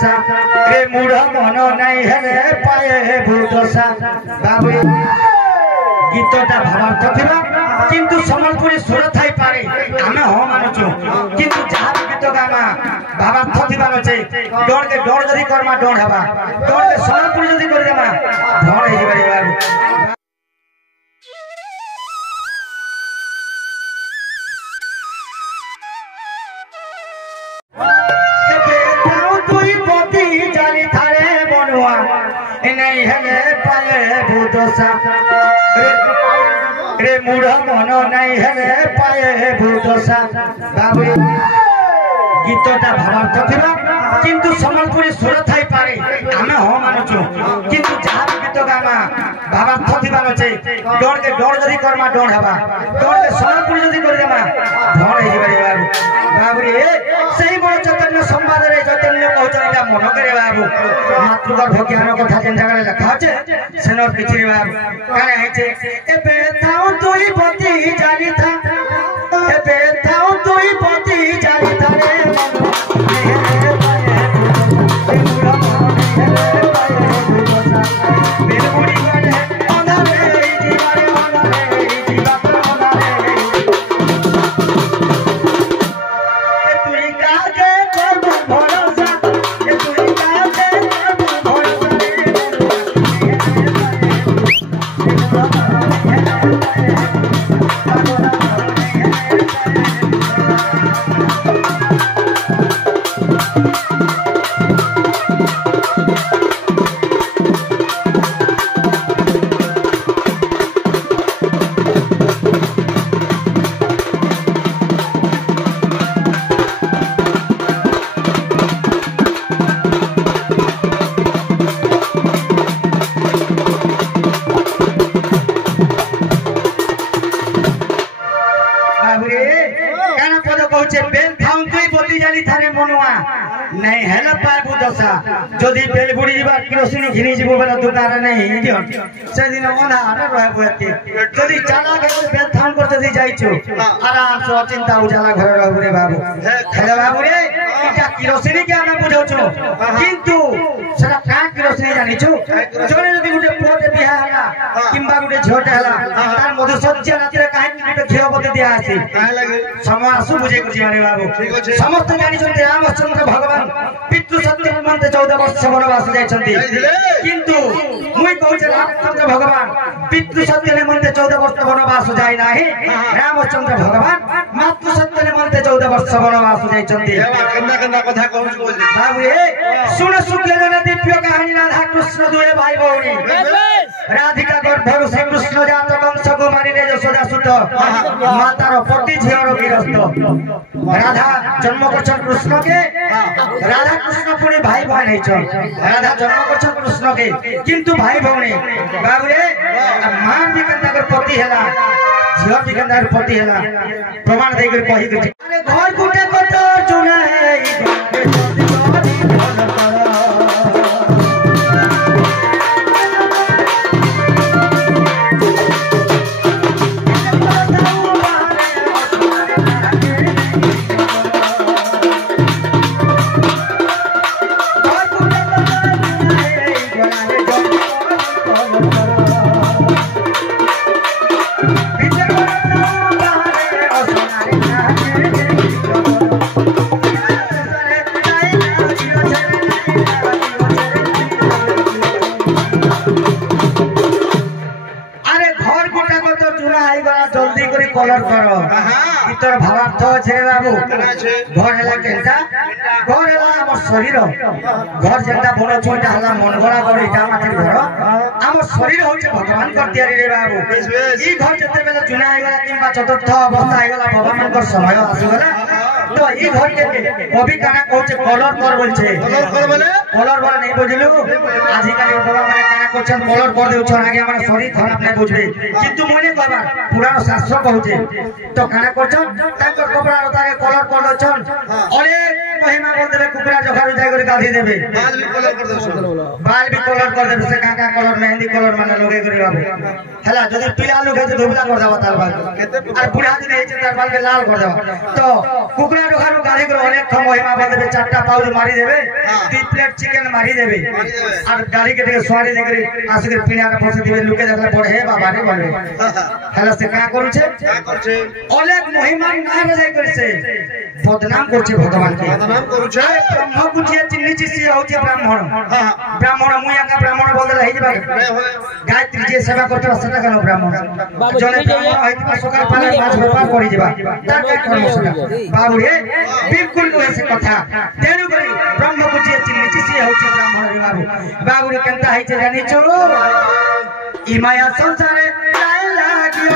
दशा रे मूढ़ मन नहीं हेले पाए भूदशा बाबू गीतटा भावार्थ थिबा किंतु सम्बलपुरी सुर थाई पारे आमे हो मानुचु किंतु जहा गीत गामा भावार्थ थिबा नचे डर के डर जदी करमा डर हबा डर के सम्बलपुरी जदी कर देमा धर हे जिबारी बाबू नहीं हेले पाए भूदशा रे मूढ़ मन नहीं हेले पाए भूदशा बाबू गीतटा भावार्थ थिबा किंतु सम्बलपुरी सुर थाई पारे आमे हो मानुचु किंतु जहा गीत गामा भावार्थ थिबा नचे डर के डर जदी करमा डर हबा डर के सम्बलपुरी जदी कर देमा धर हे जिबारी बाबू बाबू रे सही बड़ चैतन्य संवाद रे चैतन्य कहउछ एटा मन करे बाबू मातृगर्भ ज्ञान कथा जेन जगह लिखा छे सेनर किछि बाबू काने हेचे एबे थाउ तुई पति जानी था एबे थाउ तुई पति जानी था रे नहीं हेला पाए भूदशा जदि बेल बुड़ी जीवा किरोसिन घिनी जीवो बेला दुकान नहीं दियो से दिन ओनार रहे बुएती जदि चाला के बेल थाम कर जदि जाइछु आराम से चिंता उजाला घर रहबु रे बाबू हेला बाबू रे इटा किरोसिन के हम बुझौछु किंतु सेटा का किरोसिन जानिछु जने जदि गुटे पोटे बिहा हला किंबा गुटे झोटे हला तार मधुसज्जा रातिर काहे गुटे खेलबते दिया आसी काहे लागे समय आसु बुझे कुछ रे बाबू समस्त जानिछन्ते रामचंद्र भगवान पितृ सत्य निमंते 14 वर्ष वनवास जाइछन्ति किंतु मुई कहूछ रामचंद्र भगवान पितृ सत्य निमंते 14 वर्ष वनवास जाय नाही रामचंद्र भगवान मातृ सत्य निमंते 14 वर्ष वनवास जाइछन्ति कन्ना कन्ना कथा कहूछ बाबू ए सुन सुकेलन दिव्य कहानी राधा कृष्ण दुए भाई भौणी राधिका गर्भरु श्री कृष्ण जात वंश कुमारी ने यशोदा सुत मातार पति झियर गिरस्त राधा जन्म करछन कृष्ण के राधा कृष्ण पुणी भाई बहन है राधा जन्म कर कृष्ण के किंतु भाई भौणी बाबू रे मां भी कंदा पति हैला झियो भी कंदा पति हैला प्रमाण दे कर कहि गछि अरे घर गुटे कत चुना है कलर करो इतर भावार्थ छे बाबू घर हला केनटा घर हला हमर शरीर घर जेंटा बनो छोटा हला मन गला कर इटा माटी घर हमर शरीर होचे भगवान कर दिया रे बाबू ई घर जते बेला चुना आइ गला किंबा चतुर्थ अवस्था आइ गला भगवान कर समय आसु गला तो ई घर के कवि काना कहचे कलर कर बोलछे कलर बोले नहीं बुझलु आजि काली बाबा माने काना कहछन कलर कर देउ छ आगे हमर शरीर खराब नहीं बुझबे किंतु मोने कहबा पुरानो शास्त्र कहूचे तो काना कहछन ताकर कपड़ा उतारे कलर कर दछन अरे महिमा बोल देबे कुकरा जखारू जाय कर गाधी देबे बाल भी कलर कर देबे से काका कलर मेहंदी कलर माने लगे करी बाबू हला जदी पीला लोग है तो धुबला कर देबा तार बाल और बुढ़ा दिन है तार बाल के लाल कर देबा तो कुकरा जखारू गाधी कर अनेक महिमा बोल देबे चारटा पाउज मारी देबे 2 प्लेट चिकन मारी देबे और गाड़ी के देके स्वारी दे करी आसे के पीना का फस देबे लुके देखले पड़े हे बाबा रे बोले हला से का करू छे अनेक महिमा ना रहे करे से बदनाम करछे भगवान के बदनाम करू छे ब्रह्म बुझिए चिन्नी चिसी होचे ब्राह्मण ब्राह्मण मुया का ब्राह्मण बोल रही जबा गायत्री जे सेवा करते सेटा कनो ब्राह्मण जने ब्राह्मण आइति सकाल पाले पांच व्यापार करि जबा तार का कर्म सेटा बाबू रे बिल्कुल नुहे से कथा तेनु करी ब्रह्म बुझिए चिन्नी चिसी होचे ब्राह्मण रे बाबू बाबू रे केनता है जानि चलो ई माया संसारे लाय लागियो